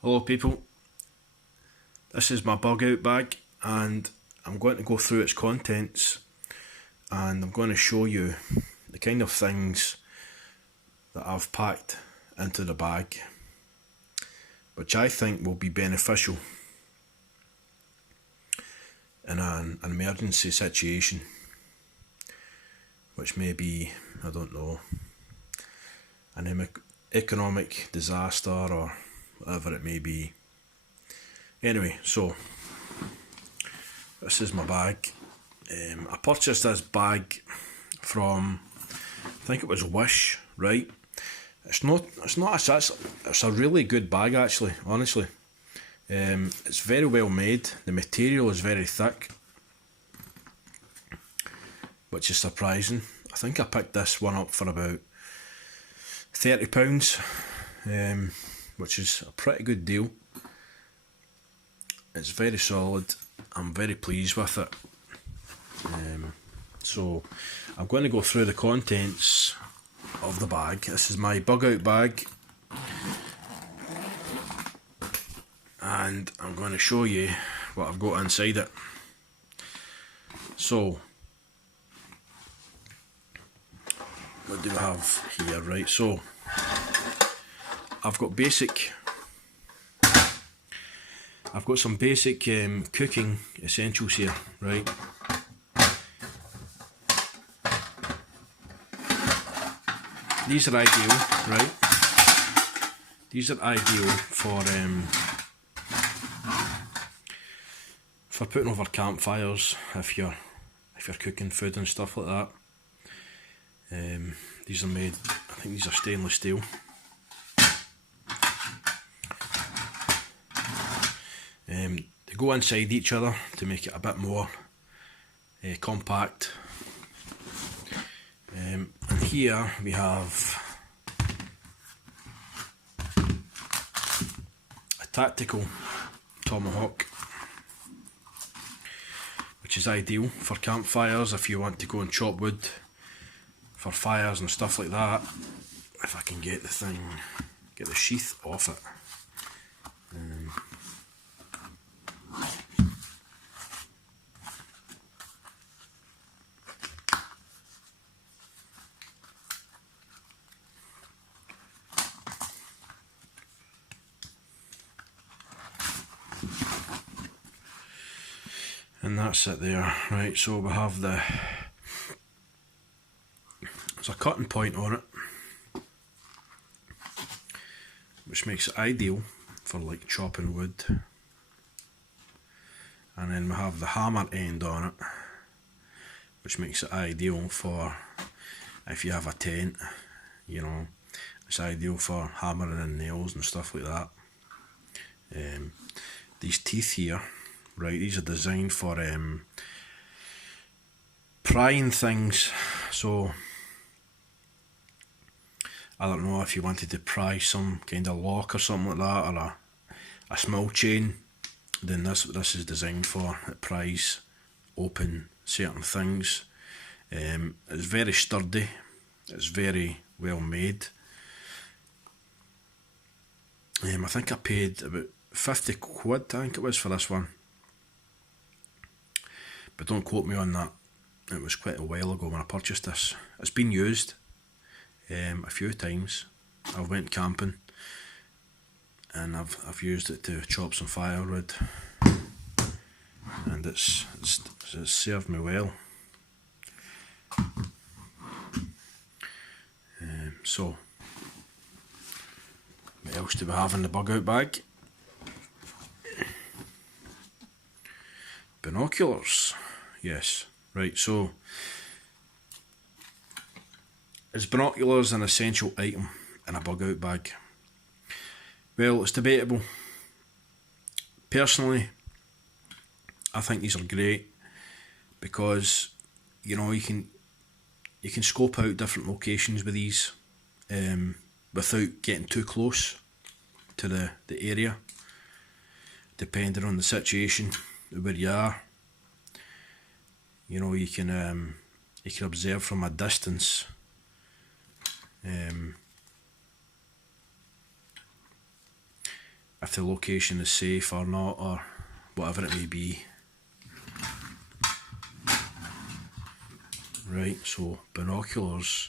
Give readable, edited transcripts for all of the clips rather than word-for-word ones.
Hello people, this is my bug out bag and I'm going to go through its contents and I'm going to show you the kind of things that I've packed into the bag which I think will be beneficial in an emergency situation, which may be, I don't know, an economic disaster or whatever it may be. Anyway, so this is my bag. I purchased this bag from, I think it was Wish, right? It's a really good bag actually, honestly. It's very well made. The material is very thick, which is surprising. I think I picked this one up for about £30, which is a pretty good deal. It's very solid. I'm very pleased with it. So I'm going to go through the contents of the bag. This is my bug out bag, and I'm going to show you what I've got inside it. So what do we have here? Right, so I've got some basic cooking essentials here, right? These are ideal, right? These are ideal for putting over campfires if you're cooking food and stuff like that. These are made, I think these are stainless steel. They go inside each other to make it a bit more compact. And here we have a tactical tomahawk, which is ideal for campfires if you want to go and chop wood for fires and stuff like that. If I can get the sheath off it. And that's it there, right? So we have there's a cutting point on it, which makes it ideal for like chopping wood. And then we have the hammer end on it, which makes it ideal for if you have a tent, you know, it's ideal for hammering in nails and stuff like that. These teeth here, right, these are designed for prying things. So I don't know if you wanted to pry some kind of lock or something like that, or a small chain, then this is designed for. It pries open certain things. It's very sturdy, it's very well made. I think I paid about 50 quid, I think it was, for this one. But don't quote me on that. It was quite a while ago when I purchased this. It's been used a few times. I went camping and I've used it to chop some firewood, and it's served me well. So what else do we have in the bug out bag? Binoculars. Yes, right, so is binoculars an essential item in a bug out bag? Well, it's debatable. Personally, I think these are great because, you know, you can scope out different locations with these without getting too close to the area, depending on the situation where you are. You know, you can observe from a distance. if the location is safe or not, or whatever it may be. Right, so binoculars.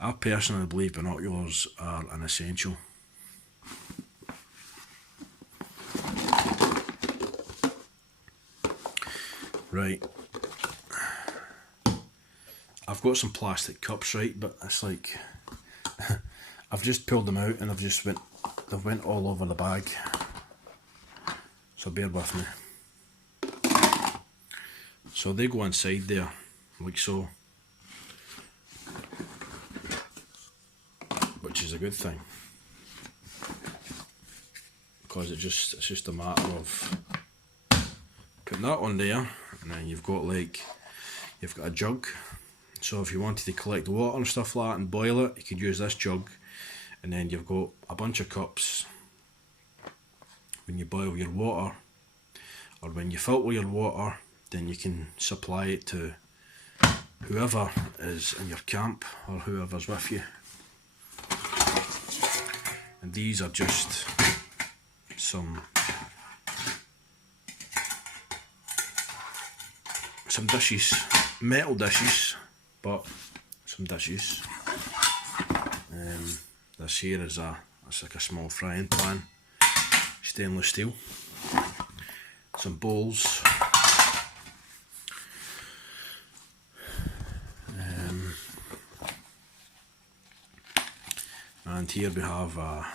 I personally believe binoculars are an essential. Right, I've got some plastic cups, right, but it's like I've just pulled them out and they've went all over the bag, so bear with me. So they go inside there like so, which is a good thing, because it's just a matter of putting that on there, and then you've got a jug. So if you wanted to collect water and stuff like that and boil it, you could use this jug, and then you've got a bunch of cups. When you boil your water, or when you filter your water, then you can supply it to whoever is in your camp or whoever's with you. And these are just some dishes, metal dishes, but some dishes. This here is it's like a small frying pan, stainless steel. Some bowls. And here we have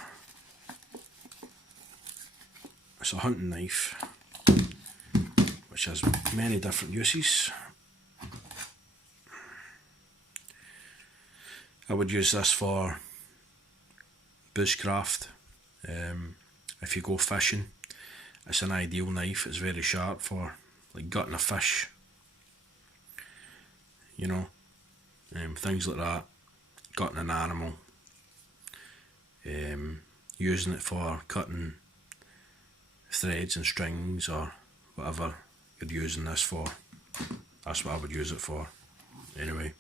it's a hunting knife, which has many different uses. I would use this for bushcraft. If you go fishing, it's an ideal knife. It's very sharp for like gutting a fish, you know, things like that, gutting an animal, using it for cutting threads and strings or whatever you're using this for. That's what I would use it for anyway.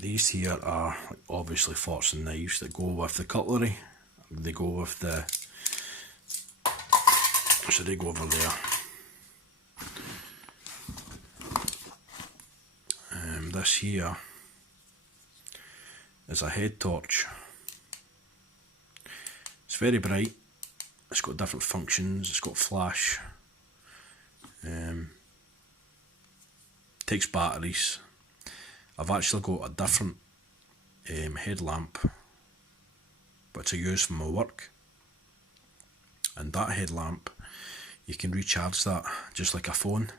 These here are obviously forks and knives that go with the cutlery. They go with the, so they go over there. This here is a head torch. It's very bright. It's got different functions. It's got flash. Takes batteries. I've actually got a different headlamp which I use for my work, and that headlamp, you can recharge that just like a phone,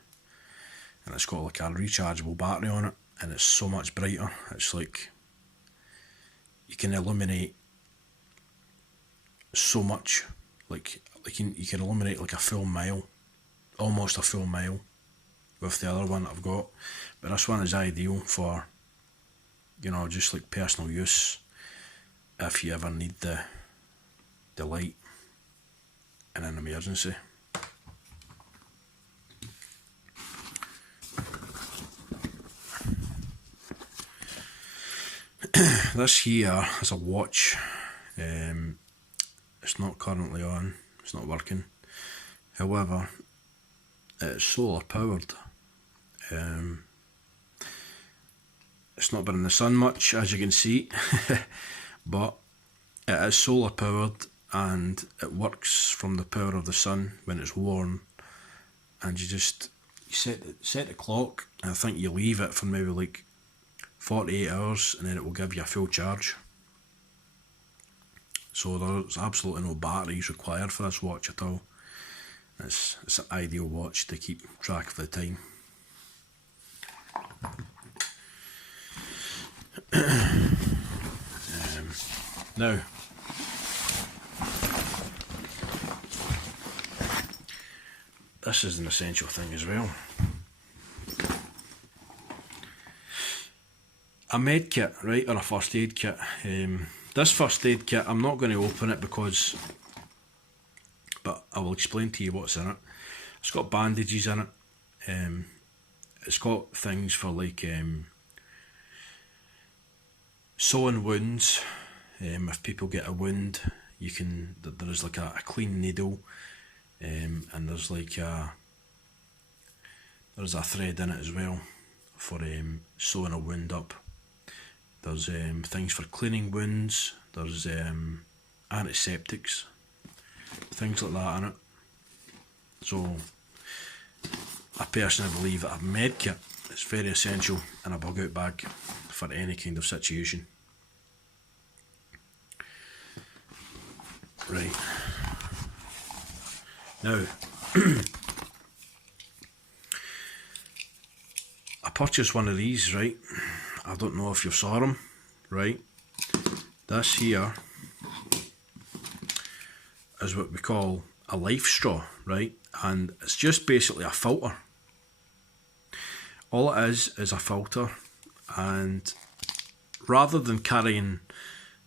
and it's got like a rechargeable battery on it, and it's so much brighter. It's like you can illuminate so much, like you can illuminate like a full mile, almost a full mile with the other one that I've got. But this one is ideal for, you know, just like personal use if you ever need the light in an emergency. This here is a watch. It's not currently on, it's not working. However, it's solar powered. It's not been in the sun much, as you can see, but it is solar powered, and it works from the power of the sun when it's warm. And you set the clock, and I think you leave it for maybe like 48 hours, and then it will give you a full charge. So there's absolutely no batteries required for this watch at all. It's an ideal watch to keep track of the time. Now, this is an essential thing as well. A med kit, right, or a first aid kit. This first aid kit, I'm not going to open it but I will explain to you what's in it. It's got bandages in it. it's got things for like sewing wounds. If people get a wound, you can, there's like a clean needle, and there's like there's a thread in it as well for sewing a wound up. There's things for cleaning wounds. There's antiseptics, things like that in it. So I personally believe that a med kit is very essential in a bug out bag for any kind of situation. Right. Now, I purchased one of these, right? I don't know if you saw them, right? This here is what we call a life straw, right? And it's just basically a filter. All it is a filter, and rather than carrying,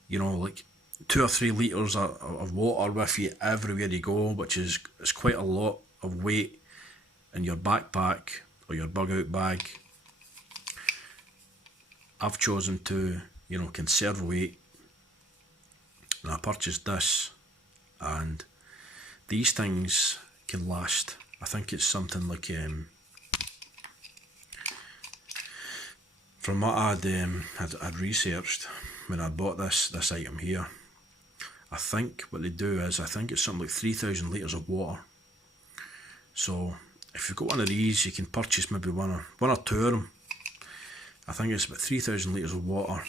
you know, like 2 or 3 litres of water with you everywhere you go, which is quite a lot of weight in your backpack or your bug out bag, I've chosen to, you know, conserve weight, and I purchased this, and these things can last, I think it's something like, from what I'd researched when I bought this item here, I think what they do is, I think it's something like 3,000 litres of water. So if you've got one of these, you can purchase maybe one or two of them. I think it's about 3,000 litres of water,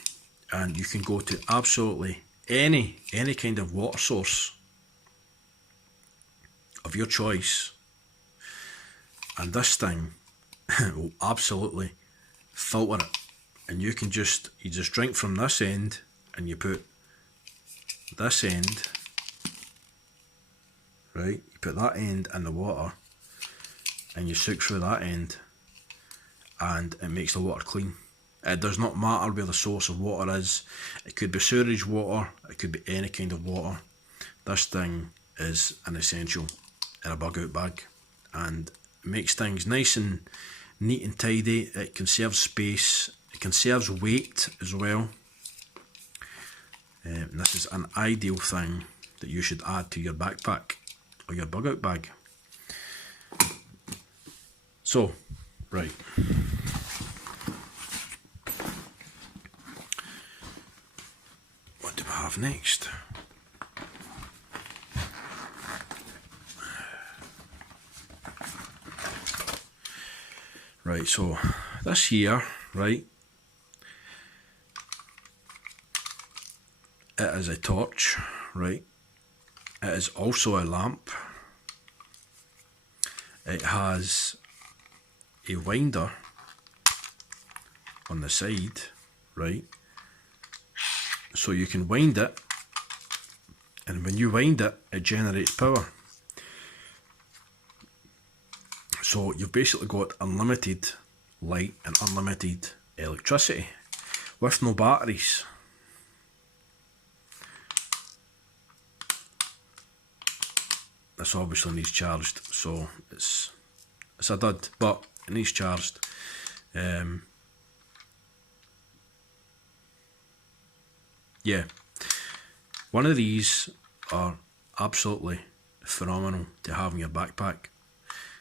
and you can go to absolutely any kind of water source of your choice, and this thing will absolutely filter it. And you just drink from this end, and you put this end, right, you put that end in the water, and you soak through that end, and it makes the water clean. It does not matter where the source of water is. It could be sewerage water, it could be any kind of water. This thing is an essential in a bug out bag, and it makes things nice and neat and tidy. It conserves space, it conserves weight as well. And this is an ideal thing that you should add to your backpack or your bug out bag. So, right. What do we have next? Right, so this here, right, it is a torch, right? It is also a lamp. It has a winder on the side, right? So you can wind it, and when you wind it, it generates power. So you've basically got unlimited light and unlimited electricity with no batteries. This obviously needs charged, so it's a dud, but it needs charged. Yeah, one of these are absolutely phenomenal to have in your backpack,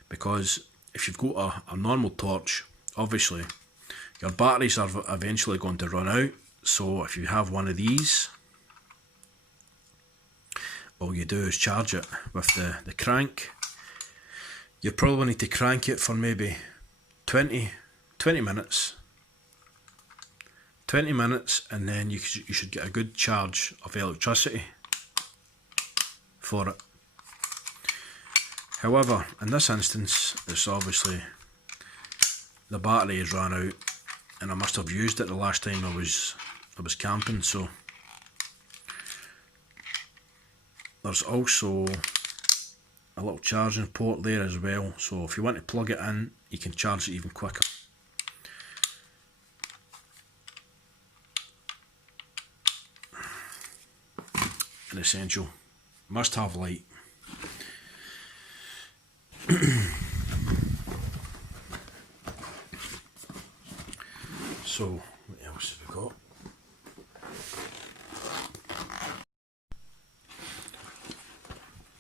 because if you've got a normal torch, obviously your batteries are eventually going to run out. So if you have one of these, all you do is charge it with the crank. You probably need to crank it for maybe 20 minutes. 20 minutes, and then you should get a good charge of electricity for it. However, in this instance, it's obviously the battery has run out, and I must have used it the last time I was camping. So there's also a little charging port there as well, so if you want to plug it in, you can charge it even quicker. An essential, must have light. So, what else have we got?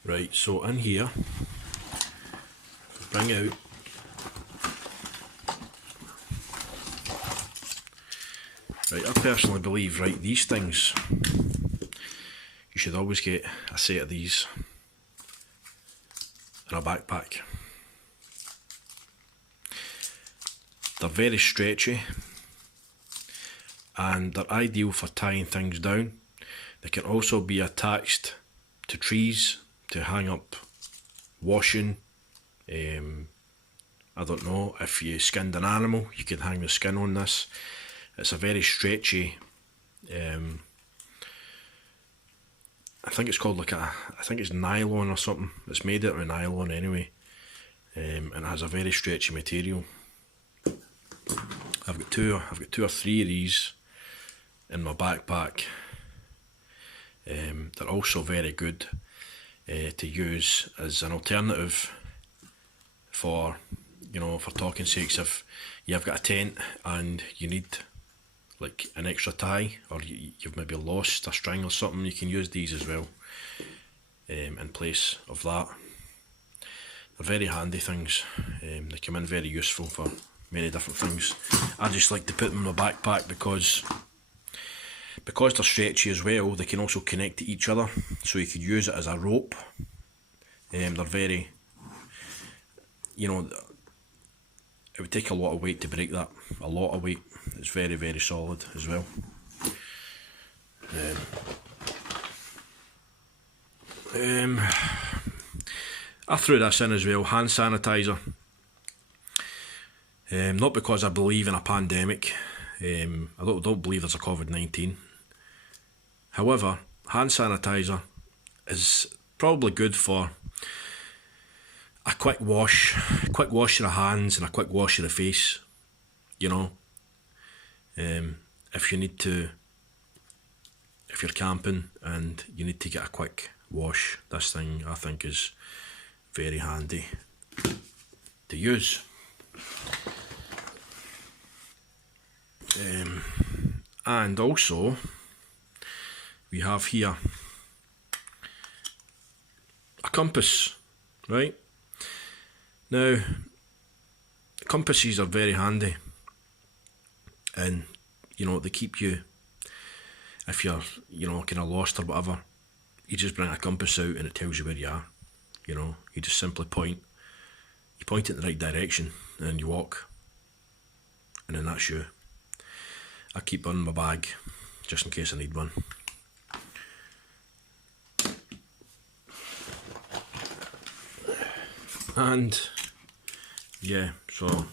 Right, so in here, bring out right, I personally believe, right, these things, you should always get a set of these in a backpack. They're very stretchy and they're ideal for tying things down. They can also be attached to trees to hang up washing. I don't know, if you skinned an animal, you could hang the skin on this. It's a very stretchy, I think it's called I think it's nylon or something. It's made out of nylon anyway, and it has a very stretchy material. I've got two or three of these in my backpack. They're also very good to use as an alternative for, you know, for talking sakes, if you've got a tent and you need like an extra tie, or you've maybe lost a string or something, you can use these as well in place of that. They're very handy things. They come in very useful for many different things. I just like to put them in my backpack because they're stretchy as well. They can also connect to each other, so you could use it as a rope. They're very, you know, it would take a lot of weight to break that. A lot of weight. It's very, very solid as well. I threw this in as well, hand sanitizer. Not because I believe in a pandemic. I don't believe there's a COVID-19. However, hand sanitizer is probably good for a quick wash of the hands and a quick wash of the face, you know. If you need to, if you're camping and you need to get a quick wash, this thing I think is very handy to use. And also we have here a compass, right? Now, compasses are very handy, and you know, they keep you, if you're, you know, kind of lost or whatever, you just bring a compass out and it tells you where you are. You know, you just simply point it in the right direction and you walk, and then that's you. I keep one in my bag just in case I need one. And yeah, so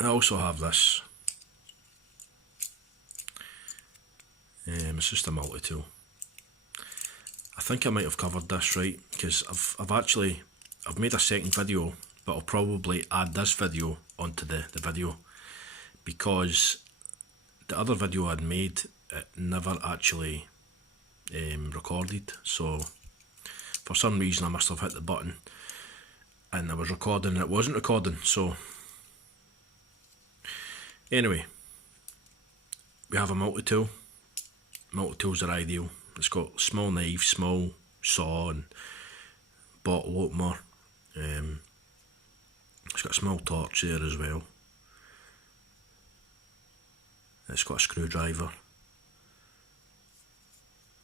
I also have this. It's just a multi-tool. I think I might have covered this, right, because I've made a second video, but I'll probably add this video onto the video, because the other video I'd made, it never actually recorded. So for some reason I must have hit the button and I was recording and it wasn't recording. So anyway, we have a multi-tool. Multi-tools are ideal. It's got small knife, small saw and bottle opener. It's got a small torch there as well. It's got a screwdriver.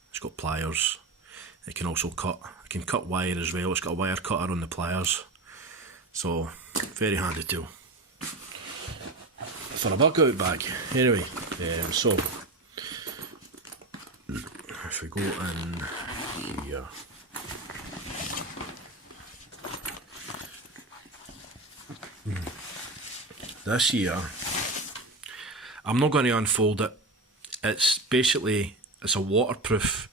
It's got pliers. It can also cut. It can cut wire as well. It's got a wire cutter on the pliers. So, very handy tool for a bugout bag. Anyway, so if we go in here, this here, I'm not going to unfold it. It's basically, it's a waterproof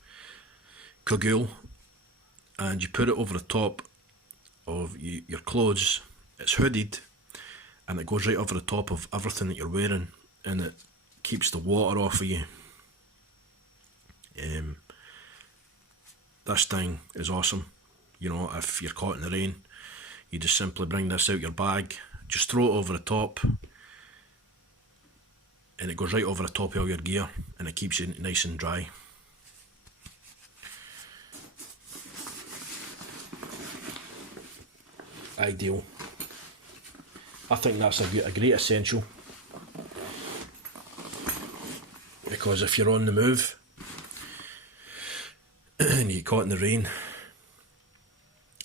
cagoule, and you put it over the top of your clothes. It's hooded and it goes right over the top of everything that you're wearing, and it keeps the water off of you. This thing is awesome. You know, if you're caught in the rain, you just simply bring this out your bag, just throw it over the top, and it goes right over the top of all your gear, and it keeps it nice and dry. Ideal. I think that's a great essential, because if you're on the move and you get caught in the rain,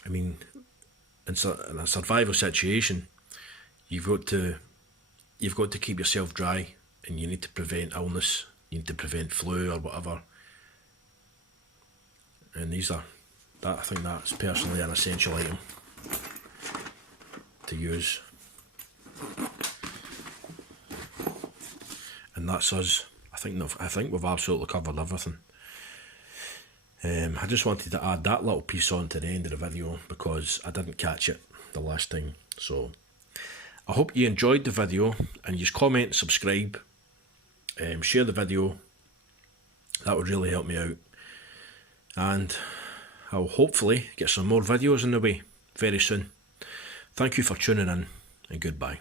I mean, in a survival situation, you've got to keep yourself dry, and you need to prevent illness, you need to prevent flu or whatever. And I think that's personally an essential item to use. And that's us. I think we've absolutely covered everything. I just wanted to add that little piece on to the end of the video because I didn't catch it the last time. So I hope you enjoyed the video, and you comment and subscribe, share the video. That would really help me out, and I'll hopefully get some more videos in the way very soon. Thank you for tuning in, and goodbye.